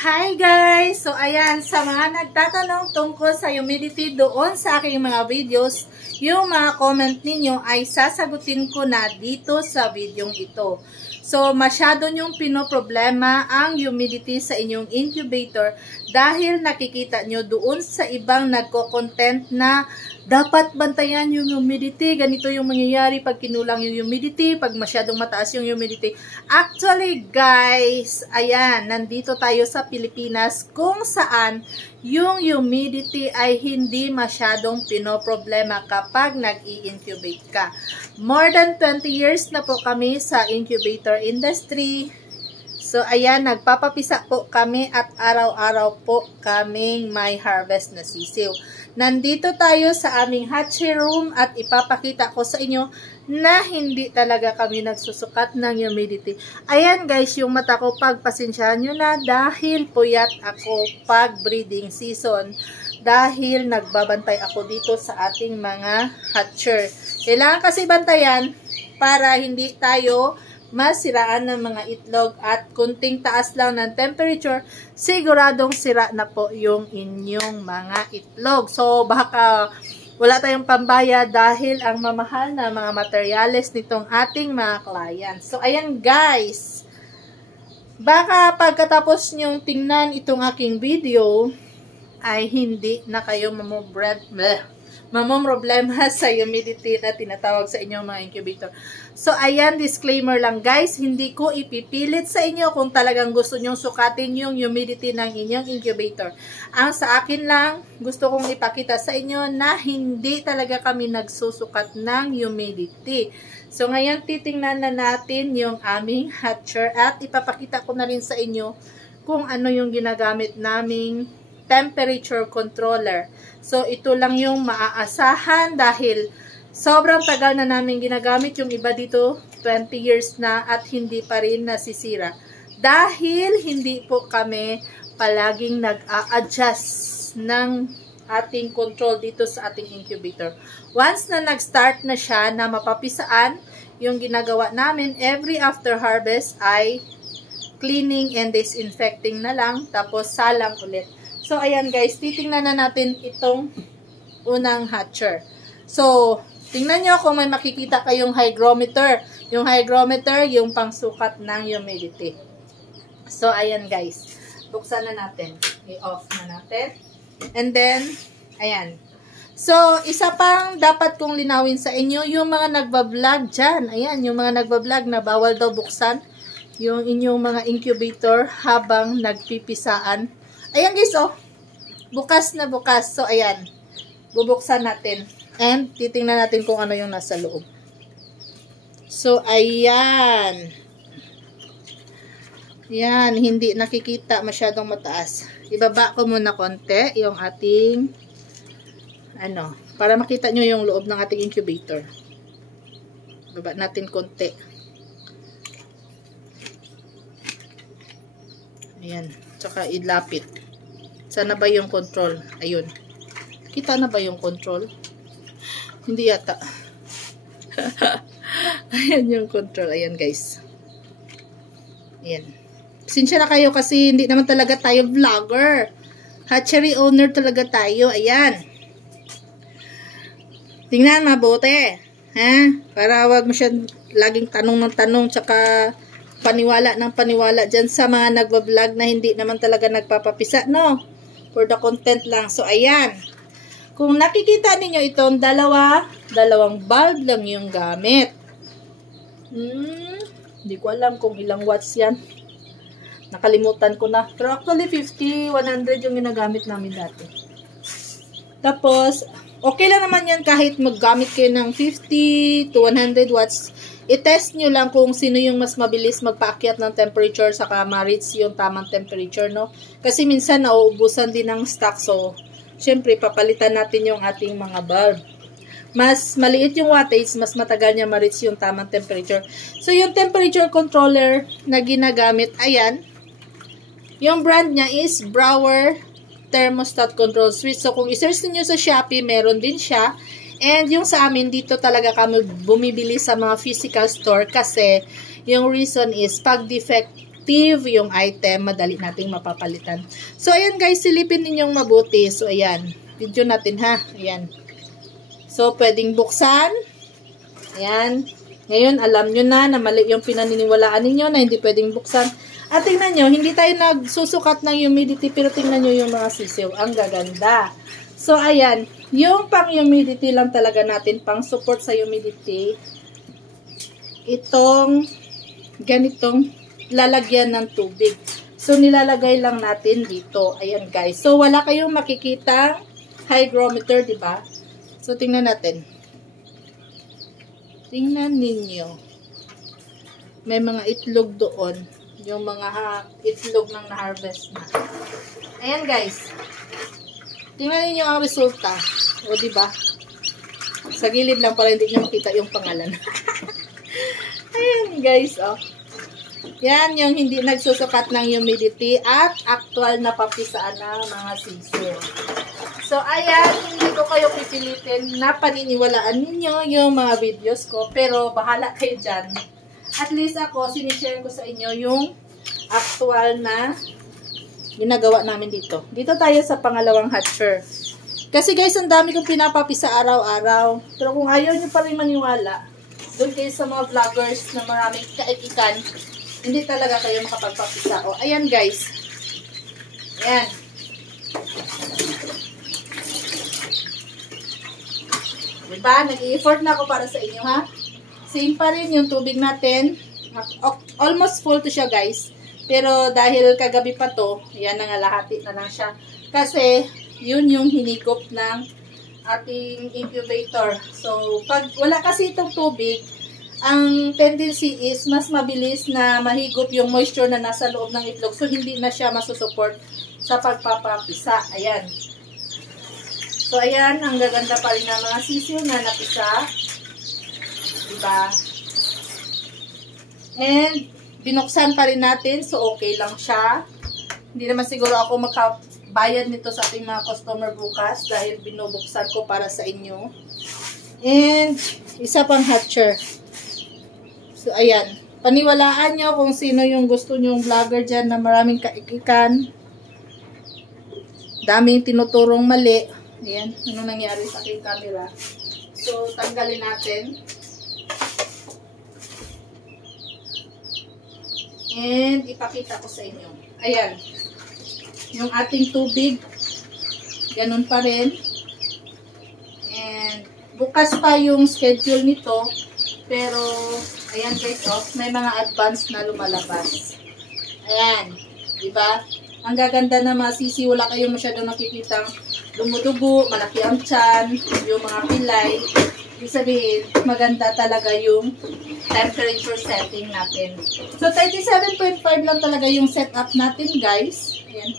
Hi guys! So ayan, sa mga nagtatanong tungkol sa humidity doon sa aking mga videos, yung mga comment ninyo ay sasagutin ko na dito sa videong ito. So masyado nyong pinoproblema ang humidity sa inyong incubator dahil nakikita nyo doon sa ibang nagko-content na dapat bantayan yung humidity. Ganito yung mangyayari pag kinulang yung humidity, pag masyadong mataas yung humidity. Actually, guys, ayan, nandito tayo sa Pilipinas kung saan yung humidity ay hindi masyadong pinoproblema kapag nag-i-incubate ka. More than 20 years na po kami sa incubator industry. So, ayan, nagpapapisa po kami at araw-araw po kaming may harvest na sisiw. Nandito tayo sa aming hatchery room at ipapakita ko sa inyo na hindi talaga kami nagsusukat ng humidity. Ayan guys, yung mata ko, pagpasensyahan nyo na dahil puyat ako pag breeding season. Dahil nagbabantay ako dito sa ating mga hatcher. Kailangan kasi bantayan para hindi tayo masiraan ng mga itlog at kunting taas lang ng temperature, siguradong sira na po yung inyong mga itlog. So, baka wala tayong pambaya dahil ang mamahal na mga materyales nitong ating mga clients. So, ayan guys, baka pagkatapos nyong tingnan itong aking video, ay hindi na kayo mamomroblema sa humidity na tinatawag sa inyong mga incubator. So, ayan, disclaimer lang guys, hindi ko ipipilit sa inyo kung talagang gusto nyong sukatin yung humidity ng inyong incubator. Ang sa akin lang, gusto kong ipakita sa inyo na hindi talaga kami nagsusukat ng humidity. So, ngayon titingnan na natin yung aming hatcher at ipapakita ko na rin sa inyo kung ano yung ginagamit naming temperature controller. So, ito lang yung maaasahan dahil sobrang tagal na namin ginagamit. Yung iba dito, 20 years na at hindi pa rin nasisira. Dahil hindi po kami palaging nag-a-adjust ng ating control dito sa ating incubator. Once na nag-start na siya na mapapisaan, yung ginagawa namin every after harvest ay cleaning and disinfecting na lang, tapos salang ulit. So, ayan guys, titingnan na natin itong unang hatcher. So, tingnan nyo kung may makikita kayong hygrometer. Yung hygrometer, yung pangsukat ng humidity. So, ayan guys. Buksan na natin. I-off na natin. And then, ayan. So, isa pang dapat kong linawin sa inyo, yung mga nagbablog dyan. Ayan, yung mga nagbablog na bawal daw buksan yung inyong mga incubator habang nagpipisaan. Ayan guys, oh. Bukas na bukas. So, ayan. Bubuksan natin. And, titingnan natin kung ano yung nasa loob. So, ayan. Ayan, hindi nakikita masyadong mataas. Ibaba ko muna konti yung ating, para makita nyo yung loob ng ating incubator. Baba natin konti. Ayan. Tsaka ilapit. Sana ba yung control? Ayun. Kita na ba yung control? Hindi yata. Ayan yung control. Ayan guys. Ayan. Pasensya na kayo kasi hindi naman talaga tayo vlogger. Hatchery owner talaga tayo. Ayan. Tingnan mabuti. Ha? Para wag mo siya laging tanong ng tanong tsaka paniwala ng paniwala dyan sa mga nagbablog na hindi naman talaga nagpapapisa, no? For the content lang. So, ayan. Kung nakikita ninyo itong dalawang bulb lang yung gamit. Hindi ko alam kung ilang watts yan. Nakalimutan ko na. Pero actually, 50, 100 yung ginagamit namin dati. Tapos, okay lang naman yan kahit maggamit kayo ng 50 to 100 watts. I-test nyo lang kung sino yung mas mabilis magpaakyat ng temperature saka ma-reach yung tamang temperature, no? Kasi minsan nauubusan din ng stock. So, syempre, papalitan natin yung ating mga bulb. Mas maliit yung wattage, mas matagal niya ma-reach yung tamang temperature. So, yung temperature controller na ginagamit, ayan. Yung brand niya is Brower Thermostat Control Switch. So, kung i-search niyo sa Shopee, meron din siya. And yung sa amin, dito talaga kami bumibili sa mga physical store kasi yung reason is pag defect active yung item, madali nating mapapalitan. So, ayan guys, silipin ninyong mabuti. So, ayan. Video natin ha. Ayan. So, pwedeng buksan. Ayan. Ngayon, alam nyo na mali yung pinaniniwalaan ninyo na hindi pwedeng buksan. At tingnan nyo, hindi tayo nagsusukat ng humidity, pero tingnan nyo yung mga sisiw. Ang gaganda. So, ayan. Yung pang-humidity lang talaga natin, pang-support sa humidity. Itong ganitong lalagyan ng tubig. So, nilalagay lang natin dito. Ayan, guys. So, wala kayong makikitang hygrometer, diba? So, tingnan natin. Tingnan ninyo. May mga itlog doon. Yung mga itlog ng na-harvest na. Ayan, guys. Tingnan ninyo ang resulta. O, diba? Sa gilid lang para hindi nyo makita yung pangalan. Ayan, guys, oh. Yan yung hindi nagsusukat ng humidity at actual na papisaan ng mga sisiw. So, ayan, hindi ko kayo pipilitin na paniniwalaan ninyo yung mga videos ko, pero bahala kayo dyan. At least ako, sinishare ko sa inyo yung actual na ginagawa namin dito. Dito tayo sa pangalawang hatcher. Kasi guys, ang dami kong pinapapisa araw-araw. Pero kung ayaw nyo pa rin maniwala, doon kayo sa mga vloggers na maraming kaikikan, hindi talaga kayo makapagpapisa. O, ayan guys. Ayan. Diba? Nag-i-effort na ako para sa inyo, ha? Same pa rin yung tubig natin. Almost full to siya, guys. Pero dahil kagabi pa to, ayan, nangalahati na lang siya. Kasi, yun yung hinigop ng ating incubator. So, pag wala kasi itong tubig, ang tendency is mas mabilis na mahigop yung moisture na nasa loob ng itlog. So, hindi na siya masusupport sa pagpapapisa. Ayan. So, ayan. Ang gaganda pa rin ng mga sisiw na napisa. Diba? And, binuksan pa rin natin. So, okay lang siya. Hindi naman siguro ako makabayad nito sa ating mga customer bukas dahil binubuksan ko para sa inyo. And, isa pang hatcher. So, ayan. Paniwalaan nyo kung sino yung gusto nyong vlogger dyan na maraming kaikikan. Daming tinuturong mali. Ayan. Ano nangyari sa aking camera? So, tanggalin natin. And, ipakita ko sa inyo. Ayan. Yung ating tubig. Ganun pa rin. And, bukas pa yung schedule nito. Pero, ayan guys, oh, may mga advance na lumalabas. Ayan. Diba? Ang gaganda na mga sisi, wala kayong masyadong nakikitang dumudugo, malaki ang tiyan, yung mga pilay. Ibig sabihin, maganda talaga yung temperature setting natin. So, 37.5 lang talaga yung setup natin, guys. Ayan.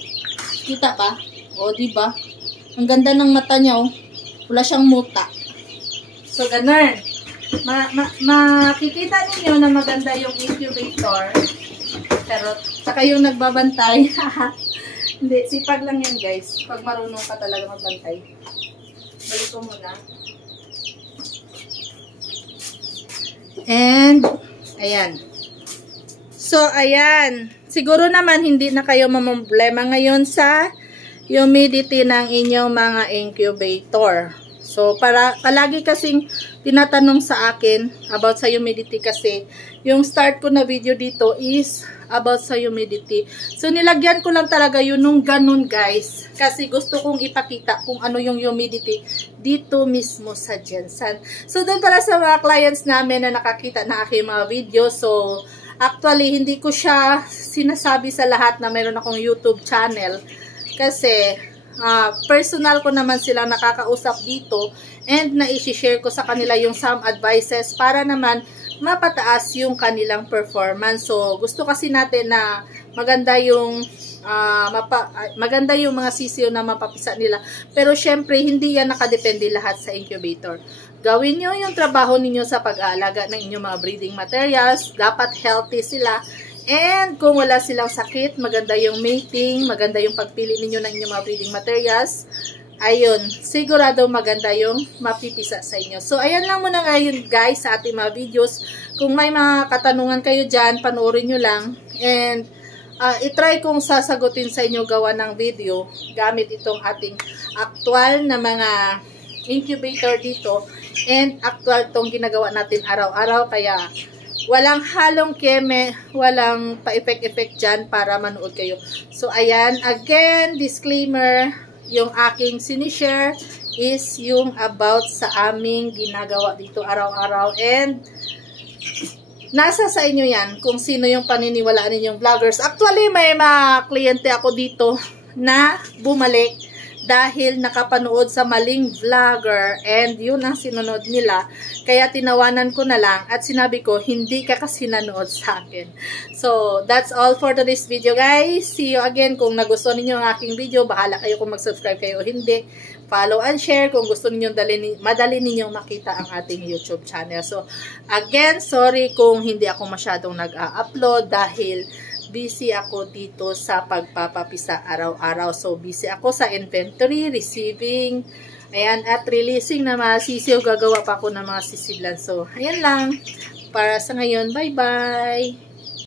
Kita ba? O, diba? Ang ganda ng mata niya, oh. Wala siyang muta. So, ganun. Makikita ninyo na maganda yung incubator. Pero, saka yung nagbabantay. Hindi, sipag lang yan, guys. Pag marunong ka talaga magbantay. Balik ko muna. And, ayan. So, ayan. Siguro naman, hindi na kayo mamumblema ngayon sa humidity ng inyong mga incubator. So, palagi kasing tinatanong sa akin about sa humidity kasi yung start ko na video dito is about sa humidity. So, nilagyan ko lang talaga yun nung ganun, guys. Kasi gusto kong ipakita kung ano yung humidity dito mismo sa Jensen. So, doon para sa mga clients namin na nakakita na aking mga video. So, actually, hindi ko siya sinasabi sa lahat na mayroon akong YouTube channel. Kasi, personal ko naman silang nakakausap dito and na-i-share ko sa kanila yung some advices para naman mapataas yung kanilang performance. So, gusto kasi natin na maganda yung maganda yung mga sisiyo na mapapisa nila. Pero syempre, hindi yan nakadepende lahat sa incubator. Gawin nyo yung trabaho ninyo sa pag-aalaga ng inyong mga breeding materials. Dapat healthy sila. And kung wala silang sakit, maganda yung mating, maganda yung pagpili ninyo ng inyong mga breeding materials. Ayun, sigurado maganda yung mapipisa sa inyo. So, ayan lang muna ngayon guys sa ating mga videos. Kung may mga katanungan kayo dyan, panoorin nyo lang. And itry kong sasagutin sa inyo gawa ng video gamit itong ating actual na mga incubator dito and actual tong ginagawa natin araw-araw, kaya walang halong keme, walang pa-effect-effect dyan para manood kayo. So, ayan. Again, disclaimer, yung aking sinishare is yung about sa aming ginagawa dito araw-araw. And, nasa sa inyo yan kung sino yung paniniwalaan ninyong vloggers. Actually, may mga kliyente ako dito na bumalik dahil nakapanood sa maling vlogger and yun ang sinunod nila. Kaya tinawanan ko na lang at sinabi ko, hindi ka kasi nanood sa akin. So, that's all for today's video, guys. See you again. Kung nagustuhan ninyo ang aking video, bahala kayo kung mag-subscribe kayo o hindi. Follow and share kung gusto ninyong madali ninyong makita ang ating YouTube channel. So, again, sorry kung hindi ako masyadong nag-upload dahil busy ako dito sa pagpapapisa araw-araw. So, busy ako sa inventory, receiving, ayan, at releasing na mga sisiw. Gagawa pa ako ng mga sisidlan. So, ayan lang. Para sa ngayon, bye-bye!